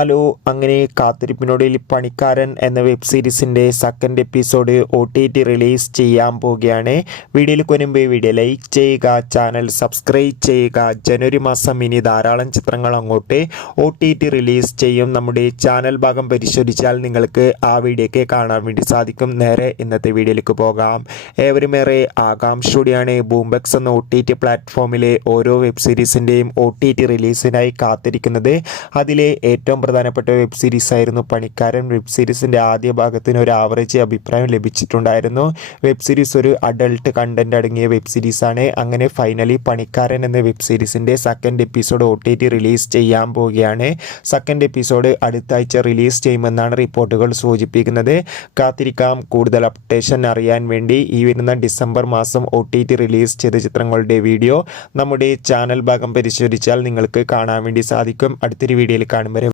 Hello, അങ്ങനെ കാത്തിരിപ്പിനൊടുവിൽ പണിക്കാരൻ എന്ന വെബ് സീരീസിൻ്റെ സെക്കൻഡ് എപ്പിസോഡ് OTT റിലീസ് ചെയ്യാൻ പോവുകയാണ്. വീഡിയോയിൽ മുൻപ് വീഡിയോ ലൈക്ക് ചെയ്യുക, ചാനൽ സബ്സ്ക്രൈബ് ചെയ്യുക. ജനുവരി മാസം ഇനി ധാരാളം ചിത്രങ്ങൾ അങ്ങോട്ട് OTT റിലീസ് ചെയ്യും. നമ്മുടെ ചാനൽ ഭാഗം പരിശോധിച്ചാൽ നിങ്ങൾക്ക് ആ വീഡിയോയ്ക്ക് കാണാൻ വേണ്ടി സാധിക്കും. നേരെ ഇന്നത്തെ വീഡിയോയിലേക്ക് പോകാം. ഏവരുമേറെ ആകാംക്ഷയോടെയാണ് ബൂംബെക്സ് എന്ന OTT പ്ലാറ്റ്ഫോമിലെ ഓരോ വെബ് സീരീസിൻ്റെയും OTT റിലീസിനായി കാത്തിരിക്കുന്നത്. അതിലെ ഏറ്റവും പ്രധാനപ്പെട്ട വെബ് സീരീസ് ആയിരുന്നു പണിക്കാരൻ. വെബ് സീരീസിൻ്റെ ആദ്യ ഭാഗത്തിന് ഒരു ആവറേജ് അഭിപ്രായം ലഭിച്ചിട്ടുണ്ടായിരുന്നു. വെബ് സീരീസ് ഒരു അഡൾട്ട് കണ്ടന്റ് അടങ്ങിയ വെബ് സീരീസാണ്. അങ്ങനെ ഫൈനലി പണിക്കാരൻ എന്ന വെബ് സീരീസിൻ്റെ സെക്കൻഡ് എപ്പിസോഡ് OTT റിലീസ് ചെയ്യാൻ പോവുകയാണ്. സെക്കൻഡ് എപ്പിസോഡ് അടുത്ത ആഴ്ച റിലീസ് ചെയ്യുമെന്നാണ് റിപ്പോർട്ടുകൾ സൂചിപ്പിക്കുന്നത്. കാത്തിരിക്കാം. കൂടുതൽ അപ്ഡേഷൻ അറിയാൻ വേണ്ടി ഈ വരുന്ന ഡിസംബർ മാസം OTT റിലീസ് ചെയ്ത ചിത്രങ്ങളുടെ വീഡിയോ നമ്മുടെ ചാനൽ ഭാഗം പരിശോധിച്ചാൽ നിങ്ങൾക്ക് കാണാൻ വേണ്ടി സാധിക്കും. അടുത്തൊരു വീഡിയോയിൽ കാണും വരെ